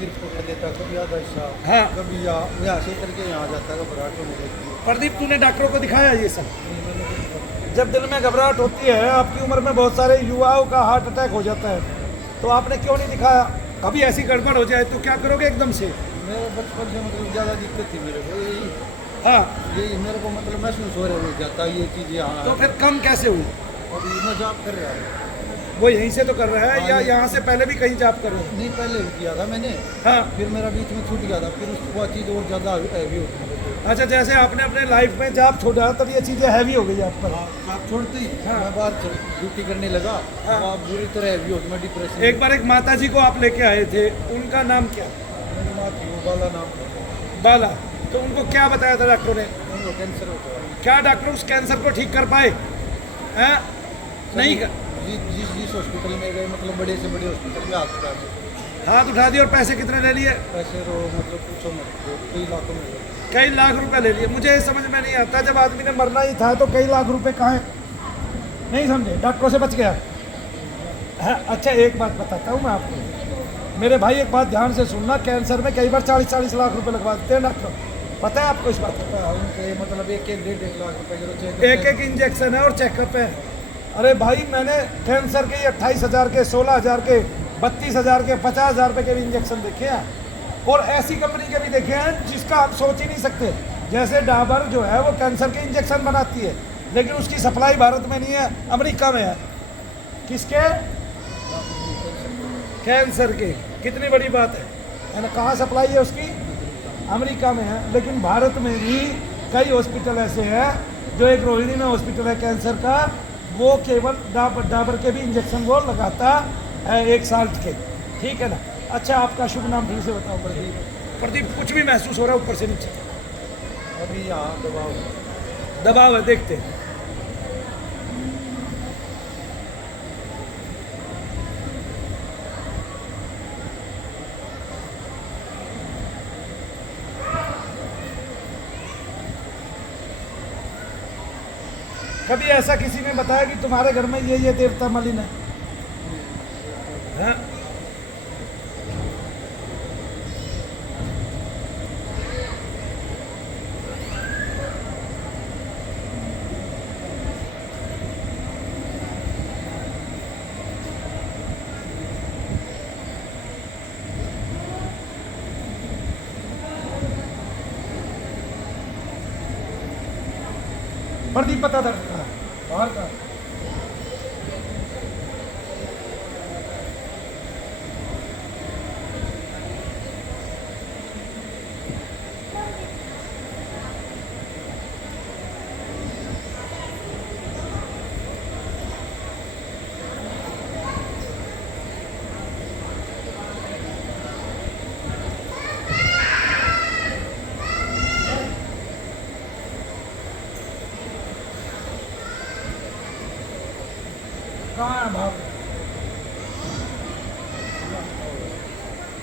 सिर पकड़ देता, कभी आधा हिस्सा, हाँ। कभी यहाँ से करके यहाँ जाता, घबराहट होने लगती है। प्रदीप तूने डॉक्टरों को दिखाया ये सब? मैंने कुछ जब दिल में घबराहट होती है, आपकी उम्र में बहुत सारे युवाओं का हार्ट अटैक हो जाता है, तो आपने क्यों नहीं दिखाया? कभी ऐसी गड़बड़ हो जाए तो क्या करोगे एकदम से? मेरे बचपन से मतलब ज़्यादा दिक्कत थी मेरे को, हाँ, यही मेरे को मतलब महसूस हो रहा हो जाता ये चीज़ यहाँ। तो फिर कम कैसे हुई? अभी मैं जॉब कर रहा हूँ। वो यहीं से तो कर रहा है हाँ, या ये- यहाँ से पहले भी कहीं जॉब कर रहे हो? नहीं, पहले भी किया था मैंने, हाँ। फिर मेरा बीच में छूट गया था, फिर उसके बाद चीज़ और ज़्यादा हैवी होती है। अच्छा, जैसे आपने अपने लाइफ में जॉब छोड़ा तब ये चीज़ें हैवी हो गई आप पर। आप छोड़ते ही हाँ। मैं बाहर ड्यूटी करने लगा, हाँ। तो आप बुरी तरह हैवी होती, मैं डिप्रेशन। एक बार एक माता जी को आप लेके आए थे, उनका नाम क्या? मेरी माँ थी, वो बाला नाम था, बाला। तो उनको क्या बताया था डॉक्टर ने? उनको कैंसर होता है। क्या डॉक्टर उस कैंसर को ठीक कर पाए? हैं? नहीं कर। जिस हॉस्पिटल में गए, मतलब बड़े से बड़े हॉस्पिटल में हाथ उठा दिए। हाथ उठा दिए और पैसे कितने ले लिए? पैसे तो मतलब पूछो मत, तो कई लाखों में गए। कई लाख रुपए ले लिए। मुझे ये समझ में नहीं आता, जब आदमी ने मरना ही था तो कई लाख रुपए कहाँ हैं? नहीं समझे? डॉक्टरों से बच गया। हाँ, अच्छा एक बात बताता हूँ मैं आपको, मेरे भाई एक बात ध्यान से सुनना, कैंसर में कई बार 40-40 लाख रुपए लगवा देते हैं डॉक्टर, पता है आपको इस बात का? उनके मतलब एक 1.5 लाख रुपए जो चेक एक एक इंजेक्शन है और चेकअप है। अरे भाई, मैंने कैंसर के 28,000 के, 16,000 के, 32,000 के, 50,000 रुपए के भी इंजेक्शन देखे हैं, और ऐसी कंपनी के भी देखे हैं जिसका आप सोच ही नहीं सकते। जैसे डाबर जो है वो कैंसर के इंजेक्शन बनाती है, लेकिन उसकी सप्लाई भारत में नहीं है, अमेरिका में है। किसके? कैंसर के। कितनी बड़ी बात है ना? कहाँ सप्लाई है उसकी? अमेरिका में है। लेकिन भारत में भी कई हॉस्पिटल ऐसे हैं, जो एक रोहिणी में हॉस्पिटल है कैंसर का, वो केवल डाबर के भी इंजेक्शन वो लगाता है 1 साल के। ठीक है ना? अच्छा, आपका शुभ नाम फिर से बताओ। प्रदीप। प्रदीप, कुछ भी महसूस हो रहा है ऊपर से नीचे? अभी यहाँ दबाव। दबाव है, देखते हैं। कभी ऐसा किसी ने बताया कि तुम्हारे घर में ये देवता मलिन है? हाँ? प्रदीप बता दर्द कहाँ है? बाहर का? कहाँ है भाव?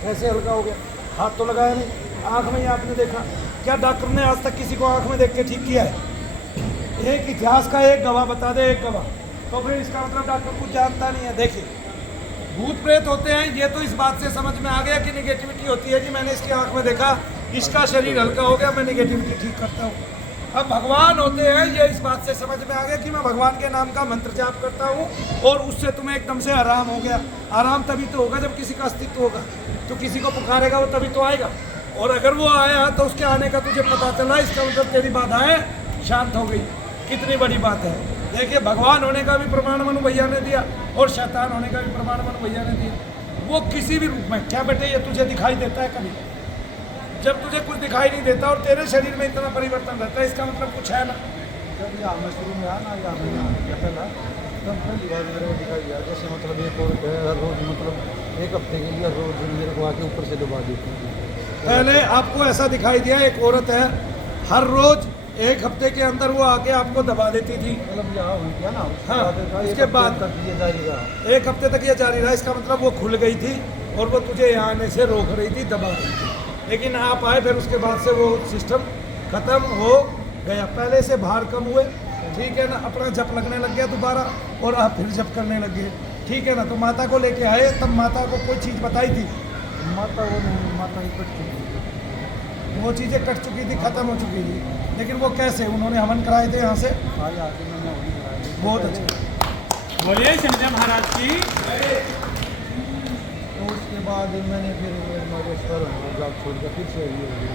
कैसे हल्का हो गया? हाथ तो लगाया नहीं, आंख में ही आपने देखा? क्या डॉक्टर ने आज तक किसी को आंख में देख के ठीक किया है? एक इतिहास का एक गवाह बता दे, एक गवाह, तो फिर इसका मतलब डॉक्टर कुछ जानता नहीं है। देखिए, भूत प्रेत होते हैं, ये तो इस बात से समझ में आ गया कि निगेटिविटी होती है कि मैंने इसकी आंख में देखा, इसका शरीर हल्का हो गया, मैं निगेटिविटी ठीक करता हूँ। अब भगवान होते हैं, ये इस बात से समझ में आ गया कि मैं भगवान के नाम का मंत्र जाप करता हूँ और उससे तुम्हें एकदम से आराम हो गया। आराम तभी तो होगा जब किसी का अस्तित्व होगा, तो किसी को पुकारेगा वो तभी तो आएगा, और अगर वो आया तो उसके आने का तुझे पता चला, इसका मतलब तेरी बाधाएं शांत हो गई। कितनी बड़ी बात है। देखिए, भगवान होने का भी प्रमाण मनु भैया ने दिया और शैतान होने का भी प्रमाण मनु भैया ने दिया। वो किसी भी रूप में, क्या बेटे ये तुझे दिखाई देता है कभी? जब तुझे कुछ दिखाई नहीं देता और तेरे शरीर में इतना परिवर्तन रहता है, इसका मतलब कुछ है ना? जब यहाँ मैं शुरू में आया ना, यहाँ मैं यहाँ गया पहला, तब पहली बार मेरे को दिखाई दिया। जैसे मतलब एक और हर रोज, मतलब 1 हफ्ते के लिए हर रोज मेरे को आके ऊपर से दबा देती थी। पहले आपको ऐसा दिखाई दिया, एक औरत है, हर रोज 1 हफ्ते के अंदर वो आके आपको दबा देती थी? मतलब यहाँ हुई क्या ना, हाँ, उसके उसके बाद तक ये जारी रहा। 1 हफ्ते तक ये जारी रहा। इसका मतलब वो खुल गई थी और वो तुझे यहाँ आने से रोक रही थी, दबा रही थी। लेकिन आप आए, फिर उसके बाद से वो सिस्टम खत्म हो गया। पहले से भार कम हुए, ठीक है ना, अपना जप लगने लग गया दोबारा, और आप फिर जप करने लग गए, ठीक है ना। तो माता को लेके आए, तब माता को कोई चीज़ बताई थी? माता वो नहीं, माता ही कट चुकी थी। वो चीज़ें कट चुकी थी, खत्म हो चुकी थी, लेकिन वो कैसे उन्होंने हवन कराए थे यहाँ से? आज आके मैंने वही कराया थी। बहुत अच्छा। बोलिए शनिदेव महाराज की। तो उसके बाद मैंने फिर नागेश्वर जॉब छोड़ कर फिर से ये हो गई।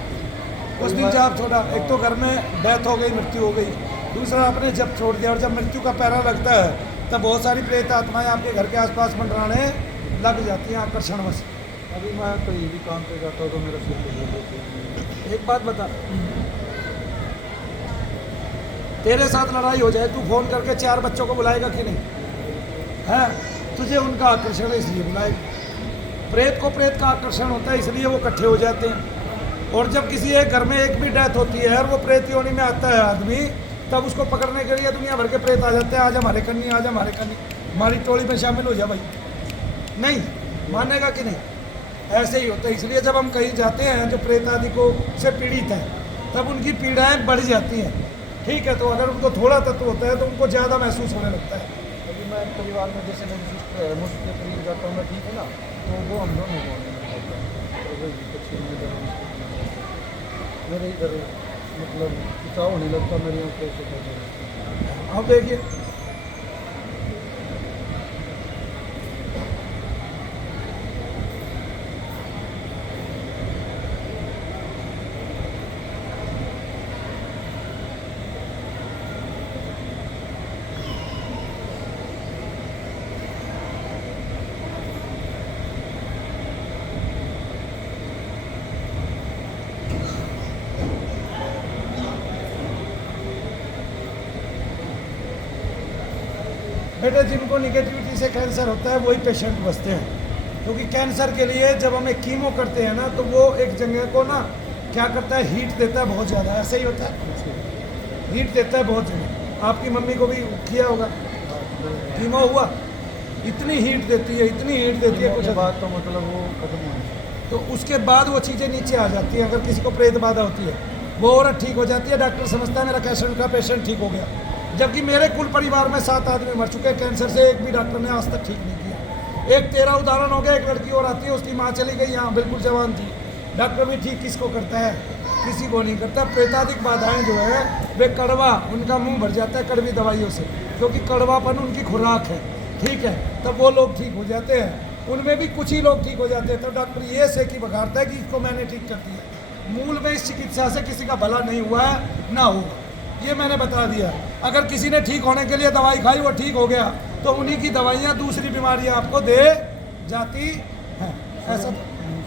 उस दिन जब छोड़ा, एक तो घर में डेथ हो गई, मृत्यु हो गई, दूसरा आपने जब छोड़ दिया, और जब मृत्यु का पैरा लगता है तब बहुत सारी प्रेत आत्माएं आपके घर के आसपास मंडराने लग जाती हैं आकर्षणवश। अभी मैं कहीं भी काम पे जाता हूँ तो मेरा सिर पे देते हैं। एक बात बता, तेरे साथ लड़ाई हो जाए, तू फोन करके 4 बच्चों को बुलाएगा कि नहीं? है, तुझे उनका आकर्षण है इसलिए बुलाएगा। प्रेत को प्रेत का आकर्षण होता है इसलिए वो इकट्ठे हो जाते हैं। और जब किसी एक घर में एक भी डेथ होती है और वो प्रेत योनि में आता है आदमी, तब उसको पकड़ने के लिए दुनिया भर के प्रेत आ जाते हैं, आज हमारे कन्नी, आज हमारे कन्नी, हमारी टोली में शामिल हो जा भाई। नहीं मानेगा कि नहीं? ऐसे ही होता है। इसलिए जब हम कहीं जाते हैं जो प्रेत आदि को से पीड़ित है, तब उनकी पीड़ाएं बढ़ जाती हैं। ठीक है, तो अगर उनको थोड़ा तत्व होता है तो उनको ज़्यादा महसूस होने लगता है। अभी मैं परिवार में जैसे मेरी सिस्टर है, मुझके करीब जाता हूँ मैं, ठीक है ना, तो वो हम दोनों को होने लगता है। तो वही दिक्कत सिर में दर्द, मेरे इधर मतलब खिंचाव होने लगता, मेरी आँखों से दर्द होने लगता। अब देखिए, बेटे जिनको निगेटिविटी से कैंसर होता है वही पेशेंट बचते हैं, क्योंकि कैंसर के लिए जब हमें कीमो करते हैं ना, तो वो एक जगह को ना क्या करता है, हीट देता है बहुत ज़्यादा। ऐसे ही होता है, हीट देता है बहुत जगह। आपकी मम्मी को भी किया होगा, कीमो हुआ, इतनी हीट देती है, इतनी हीट देती है कुछ उसके बाद तो मतलब वो खत्म हो जाता है। तो उसके बाद वो चीज़ें नीचे आ जाती हैं। अगर किसी को प्रेत बाधा होती है, वो औरत ठीक हो जाती है, डॉक्टर समझता है मेरा कैंसर का पेशेंट ठीक हो गया। जबकि मेरे कुल परिवार में 7 आदमी मर चुके हैं कैंसर से, एक भी डॉक्टर ने आज तक ठीक नहीं किया। एक तेरा उदाहरण हो गया, एक लड़की और आती है, उसकी माँ चली गई, यहाँ बिल्कुल जवान थी, डॉक्टर भी ठीक किसको करता है? किसी को नहीं करता। प्रेतादिक बाधाएं जो है वे कड़वा, उनका मुंह भर जाता है कड़वी दवाइयों से, क्योंकि कड़वापन उनकी खुराक है। ठीक है, तब वो लोग ठीक हो जाते हैं, उनमें भी कुछ ही लोग ठीक हो जाते हैं। तो डॉक्टर ये से कि बघाड़ता है कि इसको मैंने ठीक कर दिया। मूल में इस चिकित्सा से किसी का भला नहीं हुआ है, ना होगा, ये मैंने बता दिया। अगर किसी ने ठीक होने के लिए दवाई खाई, वो ठीक हो गया, तो उन्हीं की दवाइयाँ दूसरी बीमारियाँ आपको दे जाती हैं। ऐसा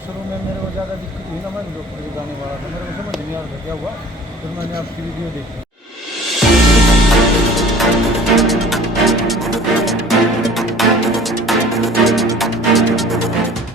शुरू में मेरे को ज़्यादा दिक्कत हुई ना, मैं डॉक्टर के जाने वाला था, मेरे को समझ नहीं आ रहा था क्या हुआ, फिर मैंने आपकी वीडियो देखी।